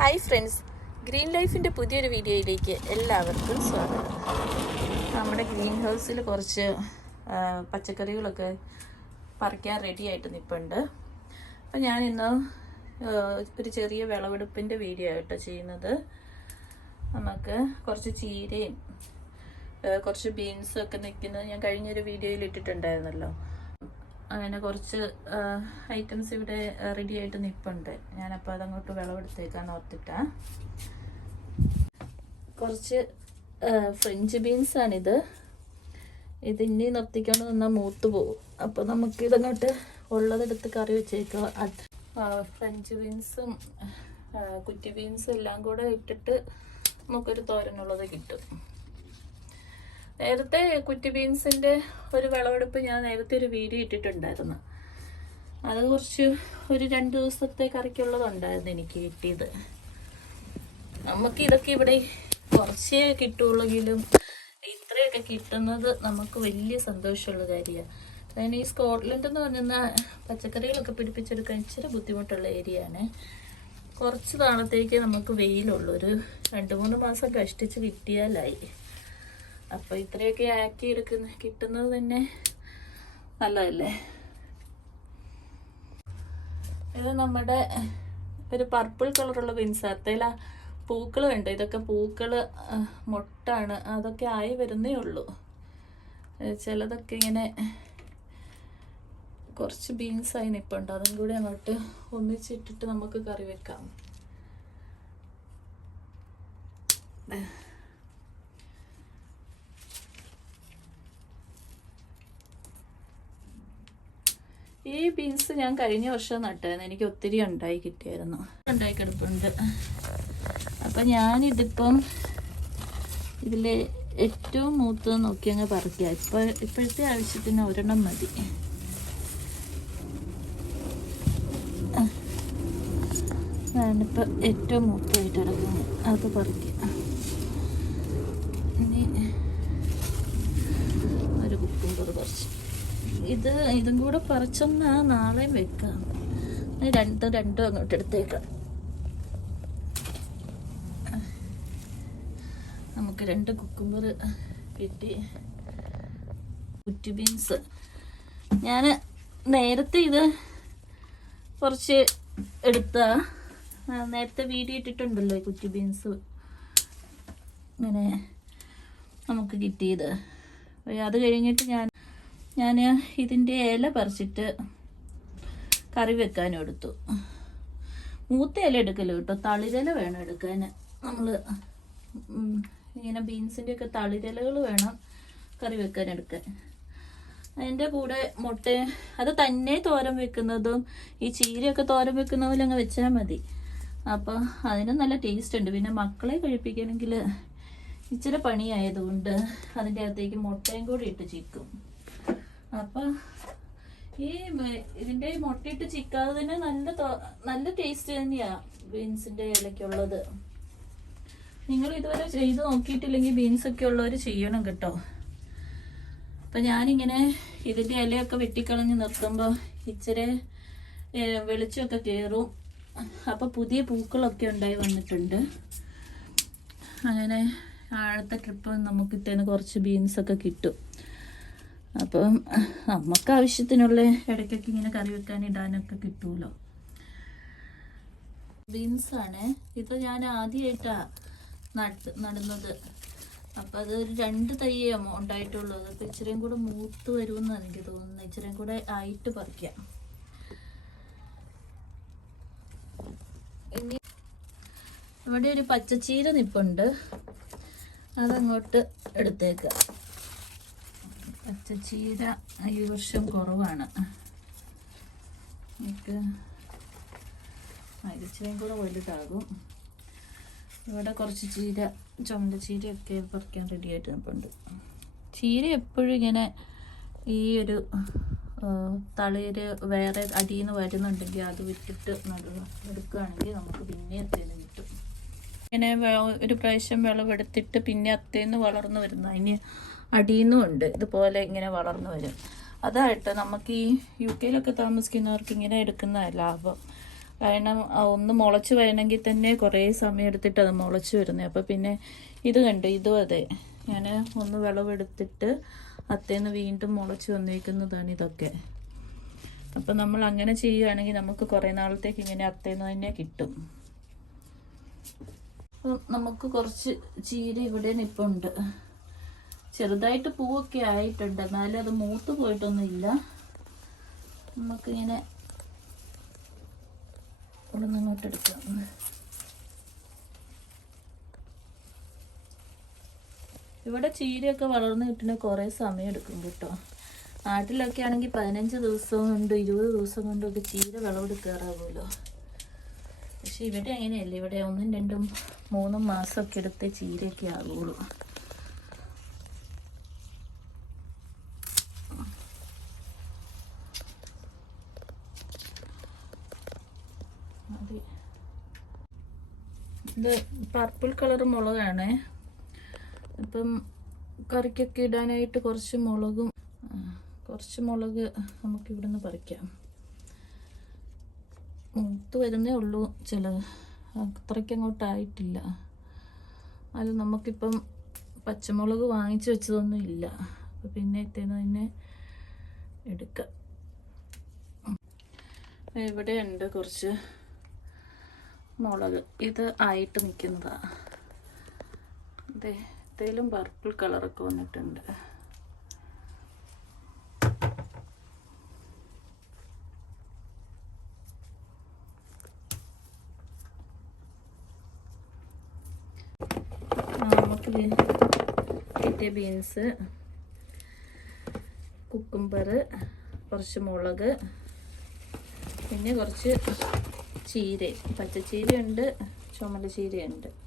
Hi friends green ലൈഫിന്റെ പുതിയൊരു വീഡിയോയിലേക്ക് എല്ലാവർക്കും സ്വാഗതം. നമ്മുടെ ഗ്രീൻ ഹൗസിൽ കുറച്ച് പച്ചക്കറികളൊക്കെ പറിക്കാൻ റെഡി ആയിട്ട് നിൽപ്പുണ്ട് അപ്പം ഞാൻ ഇന്ന് ഒരു ചെറിയ വിളവെടുപ്പിന്റെ വീഡിയോ ആയിട്ടോ ചെയ്യുന്നത്. നമുക്ക് കുറച്ച് ചീരയും കുറച്ച് ബീൻസും ഒക്കെ നിൽക്കുന്നത് ഞാൻ കഴിഞ്ഞൊരു വീഡിയോയിൽ ഇട്ടിട്ടുണ്ടായിരുന്നല്ലോ. അങ്ങനെ കുറച്ച് ഐറ്റംസ് ഇവിടെ റെഡി ആയിട്ട് നിൽപ്പുണ്ട് ഞാനപ്പോൾ അതങ്ങോട്ട് വിളവെടുത്തേക്കാന്ന് ഓർത്തിട്ടാ. കുറച്ച് ഫ്രഞ്ച് ബീൻസാണിത് ഇത് ഇനി നിർത്തിക്കൊണ്ട് നിന്നാൽ മൂത്ത് പോകും അപ്പോൾ നമുക്ക് ഇതങ്ങോട്ട് ഉള്ളതെടുത്ത് കറി വെച്ചേക്കുക ഫ്രഞ്ച് ബീൻസും കുറ്റി ബീൻസും എല്ലാം കൂടെ ഇട്ടിട്ട് നമുക്കൊരു തോരനുള്ളത് കിട്ടും. നേരത്തെ കുറ്റി ബീൻസിന്റെ ഒരു വിളവെടുപ്പ് ഞാൻ നേരത്തെ ഒരു വീഡിയോ ഇട്ടിട്ടുണ്ടായിരുന്നു. അത് കുറച്ച് ഒരു രണ്ട് ദിവസത്തെ കറിക്കുള്ളതുണ്ടായിരുന്നു എനിക്ക് കിട്ടിയത്. നമുക്ക് ഇതൊക്കെ ഇവിടെ കുറച്ചേ കിട്ടുള്ളെങ്കിലും ഇത്രയൊക്കെ കിട്ടുന്നത് നമുക്ക് വലിയ സന്തോഷമുള്ള കാര്യമാണ് കാരണം ഈ സ്കോട്ട്ലൻഡ് എന്ന് പറയുന്ന പച്ചക്കറികളൊക്കെ പിടിപ്പിച്ചെടുക്കാൻ ഇച്ചിരി ബുദ്ധിമുട്ടുള്ള ഏരിയ ആണ് കുറച്ച് നാളത്തേക്ക് നമുക്ക് വെയിലുള്ളൂ. ഒരു രണ്ട് മൂന്ന് മാസം കഷ്ടിച്ച് കിട്ടിയാലായി. അപ്പോൾ ഇത്രയൊക്കെ ആക്കി എടുക്കുന്ന കിട്ടുന്നത് തന്നെ നല്ലതല്ലേ? ഇത് നമ്മുടെ ഒരു പർപ്പിൾ കളറുള്ള ബിൻസാത്തയില പൂക്കൾ ഉണ്ട്. ഇതൊക്കെ പൂക്കൾ മുട്ടാണ്. അതൊക്കെ ആയി വരുന്നേ ഉള്ളൂ. ചിലതൊക്കെ ഇങ്ങനെ കുറച്ച് ബീൻസ് ആയി നിൽപ്പുണ്ട് അതും കൂടി അങ്ങോട്ട് ഒന്നിച്ചിട്ടിട്ട് നമുക്ക് കറി വെക്കാം. ഈ ബീൻസ് ഞാൻ കഴിഞ്ഞ വർഷം നട്ടായിരുന്നു എനിക്ക് ഒത്തിരി ഉണ്ടായി കിട്ടിയായിരുന്നു. ഉണ്ടായി കിടപ്പുണ്ട്. അപ്പം ഞാനിതിപ്പം ഇതിൽ ഏറ്റവും മൂത്ത് നോക്കി അങ്ങ് പറിക്കുക ഇപ്പം ഇപ്പോഴത്തെ ആവശ്യത്തിന് ഒരെണ്ണം മതി. ഞാനിപ്പോൾ ഏറ്റവും മൂത്തായിട്ട് കിടക്കുന്നത് അത് പറിക്കുക ഇനി ഒരു കുക്കുംബർ പറിച്ചു ഇത് ഇതും കൂടെ പറിച്ചൊന്നാ നാളെയും വെക്കാം. രണ്ടും രണ്ട് അങ്ങോട്ട് എടുത്തേക്കാം. നമുക്ക് രണ്ട് കുക്കുംബർ കിട്ടി. കുറ്റി ബീൻസ് ഞാൻ നേരത്തെ ഇത് കുറച്ച് എടുത്ത. നേരത്തെ വീഡിയോ ഇട്ടിട്ടുണ്ടല്ലോ ഈ കുറ്റി ബീൻസ് ഇങ്ങനെ നമുക്ക് കിട്ടിയത്. അത് കഴിഞ്ഞിട്ട് ഞാൻ ഞാൻ ഇതിന്റെ ഇല പറിച്ചിട്ട് കറി വെക്കാനും എടുത്തു. മൂത്ത ഇല എടുക്കല്ലോ കേട്ടോ. തളിരില വേണം എടുക്കാൻ നമ്മൾ ഇങ്ങനെ ബീൻസിന്റെ ഒക്കെ തളിരിലകൾ വേണം കറി വെക്കാൻ എടുക്കാൻ. അതിന്റെ കൂടെ മുട്ട അത് തന്നെ തോരൻ വെക്കുന്നതും ഈ ചീരയൊക്കെ തോരൻ വെക്കുന്ന പോലെ അങ്ങ് വെച്ചാൽ മതി. അപ്പോൾ അതിനും നല്ല ടേസ്റ്റ് ഉണ്ട്. പിന്നെ മക്കളെ കഴിപ്പിക്കണമെങ്കിൽ ഇച്ചിരി പണിയായതുകൊണ്ട് അതിന്റെ അകത്തേക്ക് മുട്ടയും കൂടി ഇട്ട് ചിക്കും. അപ്പം ഈ ഇതിന്റെ മുട്ടയിട്ട് ചിക്കാതെ തന്നെ നല്ല നല്ല ടേസ്റ്റ് തന്നെയാ ബീൻസിന്റെ ഇലയ്ക്കുള്ളത്. നിങ്ങൾ ഇതുവരെ ചെയ്ത് നോക്കിയിട്ടില്ലെങ്കിൽ ബീൻസ് ഒക്കെ ഉള്ളവർ ചെയ്യണം കേട്ടോ. അപ്പം ഞാനിങ്ങനെ ഇതിന്റെ ഇലയൊക്കെ വെട്ടിക്കളഞ്ഞ് നിർത്തുമ്പോൾ ഇച്ചിരി വെളിച്ചമൊക്കെ കയറും അപ്പോൾ പുതിയ പൂക്കളൊക്കെ ഉണ്ടായി വന്നിട്ടുണ്ട്. അങ്ങനെ ആഴത്തെ ട്രിപ്പ് നമുക്ക് ഇത്തേന്ന് കുറച്ച് ബീൻസൊക്കെ കിട്ടും. അപ്പം നമുക്ക് ആവശ്യത്തിനുള്ള ഇടയ്ക്കൊക്കെ ഇങ്ങനെ കറി വെക്കാൻ ഇടാനൊക്കെ കിട്ടുമല്ലോ ബീൻസാണ്. ഇത് ഞാൻ ആദ്യമായിട്ടാണ് നട്ട് നടുന്നത്. അപ്പം അത് ഒരു രണ്ട് തയ്യേ ഉണ്ടായിട്ടുള്ളൂ അതിപ്പോൾ ഇച്ചിരിയും കൂടെ മൂത്ത് വരുമെന്നാണ് എനിക്ക് തോന്നുന്നത് ഇച്ചിരിയും കൂടെ ആയിട്ട് പറിക്കാം. ഇനി ഇവിടെ ഒരു പച്ചച്ചീര നിപ്പുണ്ട്. അതങ്ങോട്ട് എടുത്തേക്കാം. പച്ചച്ചീര ഈ വർഷം കുറവാണ്. എനിക്ക് കൂടെ വലുതാകും. ഇവിടെ കുറച്ച് ചീര ചുമല ചീരയൊക്കെ പറിക്കാൻ റെഡി ആയിട്ട് നിൽപ്പുണ്ട് ചീര എപ്പോഴും ഇങ്ങനെ ഈ ഒരു തളിര് വേറെ അടിയിൽ നിന്ന് വരുന്നുണ്ടെങ്കിൽ അത് വിട്ടിട്ട് നടുക. എടുക്കുകയാണെങ്കിൽ നമുക്ക് പിന്നെ അത്തേന്ന് കിട്ടും. ഇങ്ങനെ ഒരു പ്രാവശ്യം വിളവെടുത്തിട്ട് പിന്നെ അത്തേന്ന് വളർന്നു വരുന്ന അതിന് അടിയിൽ ഉണ്ട്. ഇതുപോലെ ഇങ്ങനെ വളർന്നു വരും. അതായിട്ട് നമുക്ക് ഈ യു കെയിലൊക്കെ താമസിക്കുന്നവർക്ക് ഇങ്ങനെ എടുക്കുന്ന ലാഭം. കാരണം ഒന്ന് മുളച്ച് വരണമെങ്കിൽ തന്നെ കുറേ സമയം എടുത്തിട്ട് അത് മുളച്ച് വരുന്നത് അപ്പോൾ പിന്നെ ഇത് കണ്ടു? ഇതും അതെ. ഞാൻ ഒന്ന് വിളവെടുത്തിട്ട് അത്തേന്ന് വീണ്ടും മുളച്ച് വന്നിരിക്കുന്നതാണ് ഇതൊക്കെ. അപ്പം നമ്മൾ അങ്ങനെ ചെയ്യുകയാണെങ്കിൽ നമുക്ക് കുറേ നാളത്തേക്ക് ഇങ്ങനെ അത്തേന്ന് തന്നെ കിട്ടും. നമുക്ക് കുറച്ച് ചീര ഇവിടെ നിപ്പുണ്ട്. ചെറുതായിട്ട് പൂവൊക്കെ ആയിട്ടുണ്ട്. എന്നാലും അത് മൂത്ത് പോയിട്ടൊന്നുമില്ല. നമുക്കിങ്ങനെ ഇവിടെ എടുക്കാം. ഇവിടെ ചീരയൊക്കെ വളർന്നു കിട്ടുന്ന കുറേ സമയം എടുക്കും കേട്ടോ. നാട്ടിലൊക്കെ ആണെങ്കിൽ പതിനഞ്ച് ദിവസം കൊണ്ട് ഇരുപത് ദിവസം കൊണ്ടൊക്കെ ചീര വിളവെടുക്കാറാകുമല്ലോ പക്ഷെ ഇവിടെ അങ്ങനെയല്ല. ഇവിടെ ഒന്നും രണ്ടും മൂന്നും മാസമൊക്കെ എടുത്ത് ചീരയൊക്കെ ആകുള്ളൂ. ഇത് പർപ്പിൾ കളർ മുളകാണ്. അപ്പം കറിക്കൊക്കെ ഇടാനായിട്ട് കുറച്ച് മുളകും കുറച്ച് മുളക് നമുക്ക് ഇവിടുന്ന് പറിക്കാം. മൂത്ത് വരുന്നേ ഉള്ളൂ ചിലത്. അത്രയ്ക്ക് അങ്ങോട്ടായിട്ടില്ല. അത് നമുക്കിപ്പം പച്ചമുളക് വാങ്ങിച്ചു വെച്ചതൊന്നും ഇല്ല. അപ്പം പിന്നെ ഇത്തേന്ന് തന്നെ എടുക്കാം. ഇവിടെ ഉണ്ട് കുറച്ച് മുളക്. ഇത് ആയിട്ട് നിൽക്കുന്നതാണ് അതെ ഇതിലും പർപ്പിൾ കളറൊക്കെ വന്നിട്ടുണ്ട് ആ, നമുക്ക് കിട്ടിയ ബീൻസ് കുക്കുംബർ കുറച്ച് മുളക് പിന്നെ കുറച്ച് ചീര. പച്ചച്ചീരയുണ്ട് ചുമല ചീരയുണ്ട്.